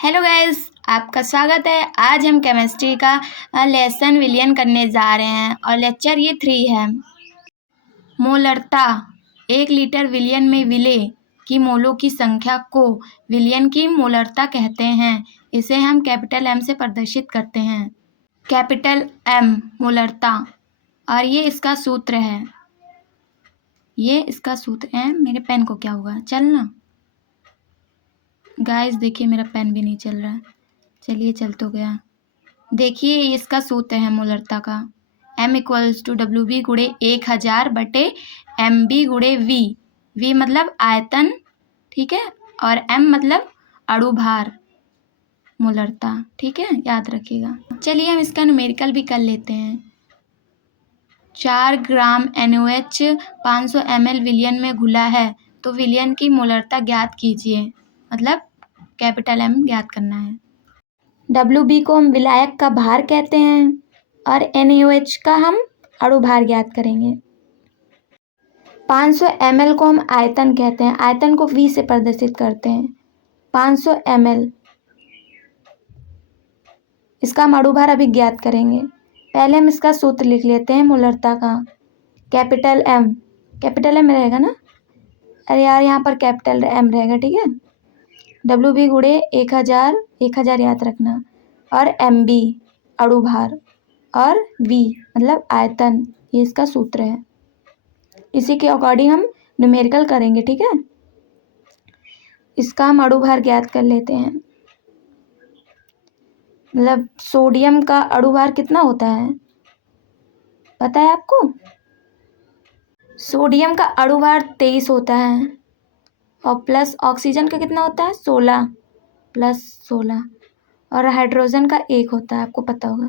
Hello guys, आपका स्वागत है। आज हम केमिस्ट्री का लेसन विलयन करने जा रहे हैं और लेक्चर ये 3 है। मोलरता। 1 लीटर विलयन में विलेय की मोलों की संख्या को विलयन की मोलरता कहते हैं। इसे हम कैपिटल एम से प्रदर्शित करते हैं। कैपिटल एम मोलरता, और ये इसका सूत्र है। मेरे पेन को क्या हुआ, चलना गाइस। देखिए मेरा पेन भी नहीं चल रहा है। चलिए, चल तो गया। देखिए इसका सूत्र है मोलरता का, M = WB गुणे 1000 बटे MB गुणे V। V मतलब आयतन, ठीक है, और M मतलब अणुभार, मोलरता, ठीक है, याद रखिएगा। चलिए हम इसका न्यूमेरिकल भी कर लेते हैं। 4 ग्राम NaOH 500 ml विलयन में घुला है, तो विलयन की मोलरता ज्ञात कीजिए। मतलब कैपिटल M ज्ञात करना है। WB को हम विलायक का भार कहते हैं और NaOH का हम अणुभार ज्ञात करेंगे। 500 ml को हम आयतन कहते हैं, आयतन को V से प्रदर्शित करते हैं। 500 ml, इसका हम अणुभार अभी ज्ञात करेंगे। पहले हम इसका सूत्र लिख लेते हैं मोलरता का। कैपिटल M रहेगा ना, अरे यार यहाँ पर कैपिटल M रहेगा, ठीक है। WB गुणे 1000 याद रखना, और MB अणुभार, और V मतलब आयतन, ये इसका सूत्र है। इसी के अकॉर्डिंग हम न्यूमेरिकल करेंगे, ठीक है। इसका हम अणुभार ज्ञात कर लेते हैं। मतलब सोडियम का अणुभार कितना होता है, पता है आपको? सोडियम का अणुभार 23 होता है, और प्लस ऑक्सीजन का कितना होता है, 16 + 16, और हाइड्रोजन का 1 होता है, आपको पता होगा।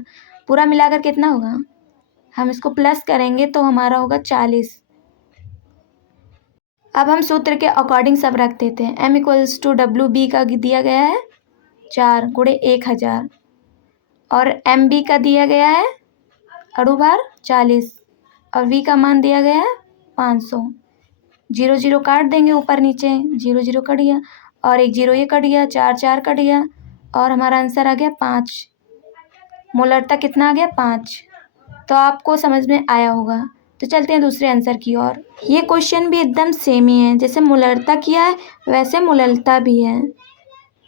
पूरा मिलाकर कितना होगा, हम इसको प्लस करेंगे तो हमारा होगा 40। अब हम सूत्र के अकॉर्डिंग सब रख देते हैं। M = WB का दिया गया है 4 गुणे 1000, और MB का दिया गया है अणुभार 40, और V का मान दिया गया है 500। 0 0 काट देंगे, ऊपर नीचे 0 0 कट गया, और 1 0 ये कट गया, 4 4 कट गया, और हमारा आंसर आ गया 5। मोलरता कितना आ गया, 5। तो आपको समझ में आया होगा। तो चलते हैं दूसरे आंसर की ओर। ये क्वेश्चन भी एकदम सेम ही है, जैसे मोलरता किया है वैसे मोलरता भी है,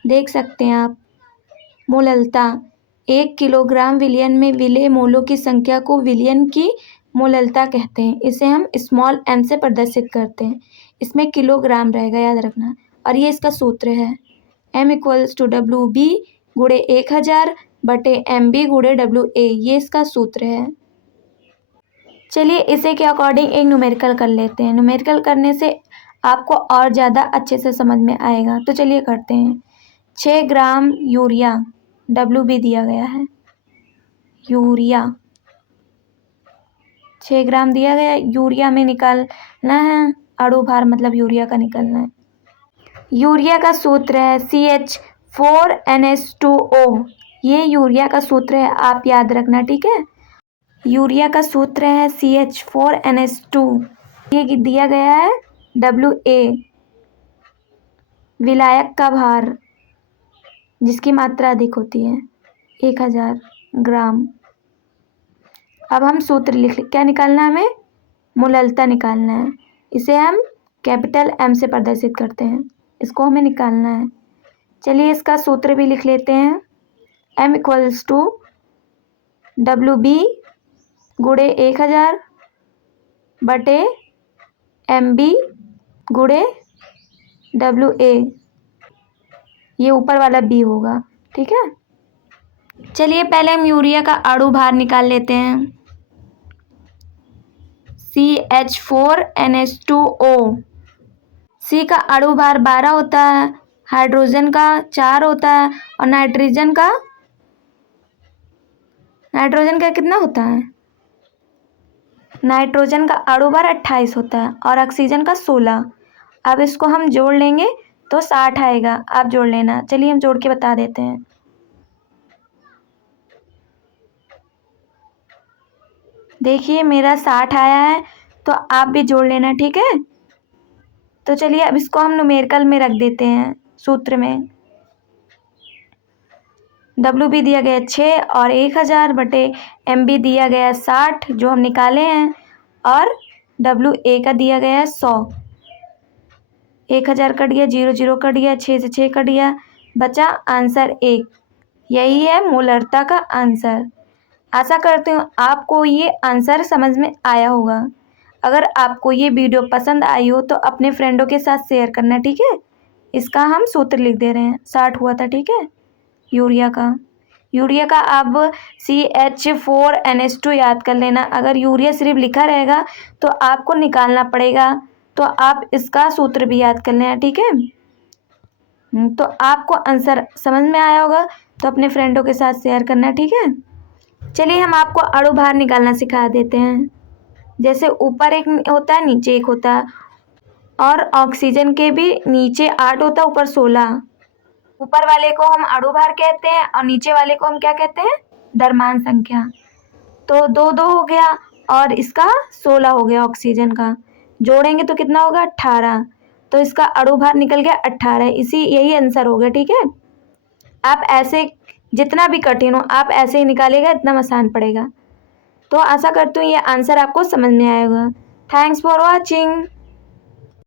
देख सकते हैं आप। मोलरता 1 किलोग्राम विलयन में विलेय मोलों की संख्या को विलयन की मोलरता कहते हैं। इसे हम स्मॉल m से प्रदर्शित करते हैं। इसमें किलोग्राम रहेगा, याद रखना, और ये इसका सूत्र है। M = WB गुणे 1000 बटे MB गुणे WA, ये इसका सूत्र है। चलिए इसे के अकॉर्डिंग एक न्यूमेरिकल कर लेते हैं। न्यूमेरिकल करने से आपको और ज़्यादा अच्छे से समझ में आएगा। तो चलिए करते हैं। 6 ग्राम यूरिया, WB दिया गया है, यूरिया 6 ग्राम दिया गया। यूरिया में निकालना है अणुभार, मतलब यूरिया का निकालना है। यूरिया का सूत्र है CH4NH2O, ये यूरिया का सूत्र है, आप याद रखना, ठीक है। यूरिया का सूत्र है CH4NH2, ये दिया गया है WA, विलायक का भार जिसकी मात्रा अधिक होती है 1000 ग्राम। अब हम सूत्र लिख, क्या निकालना है हमें, मोलरता निकालना है। इसे हम कैपिटल M से प्रदर्शित करते हैं, इसको हमें निकालना है। चलिए इसका सूत्र भी लिख लेते हैं। M = WB गुणे 1000 बटे MB गुणे WA, ये ऊपर वाला B होगा, ठीक है। चलिए पहले हम यूरिया का अणुभार निकाल लेते हैं। CH4NH2O, C का अणुभार 12 होता है, हाइड्रोजन का 4 होता है, और नाइट्रोजन का कितना होता है, नाइट्रोजन का अणुभार 28 होता है, और ऑक्सीजन का 16। अब इसको हम जोड़ लेंगे तो 60 आएगा, आप जोड़ लेना। चलिए हम जोड़ के बता देते हैं। देखिए मेरा 60 आया है, तो आप भी जोड़ लेना, ठीक है। तो चलिए अब इसको हम न्यूमेरिकल में रख देते हैं सूत्र में। WB दिया गया 6 और 1000 बटे MB दिया गया 60 जो हम निकाले हैं, और WA का दिया गया है 100। 1000 कट गया, 0 0 कट गया, 6 से 6 कट गया, बचा आंसर 1। यही है मोलरता का आंसर। आशा करती हूँ आपको ये आंसर समझ में आया होगा। अगर आपको ये वीडियो पसंद आई हो तो अपने फ्रेंडों के साथ शेयर करना, ठीक है। इसका हम सूत्र लिख दे रहे हैं, 60 हुआ था, ठीक है। यूरिया का आप CH4NH2 याद कर लेना। अगर यूरिया सिर्फ लिखा रहेगा तो आपको निकालना पड़ेगा, तो आप इसका सूत्र भी याद कर लेना, ठीक है। तो आपको आंसर समझ में आया होगा, तो अपने फ्रेंडों के साथ शेयर करना, ठीक है। चलिए हम आपको अणु भार निकालना सिखा देते हैं। जैसे ऊपर एक होता है, नीचे एक होता है, और ऑक्सीजन के भी नीचे 8 होता है, ऊपर 16। ऊपर वाले को हम अणु भार कहते हैं और नीचे वाले को हम क्या कहते हैं, द्रव्यमान संख्या। तो 2 2 हो गया और इसका 16 हो गया ऑक्सीजन का, जोड़ेंगे तो कितना होगा 18। तो इसका अणु भार निकल गया 18। यही आंसर हो गया, ठीक है। आप ऐसे जितना भी कठिन हो आप ऐसे ही निकालेगा, इतना आसान पड़ेगा। तो आशा करती हूँ ये आंसर आपको समझ में आएगा। Thanks for watching.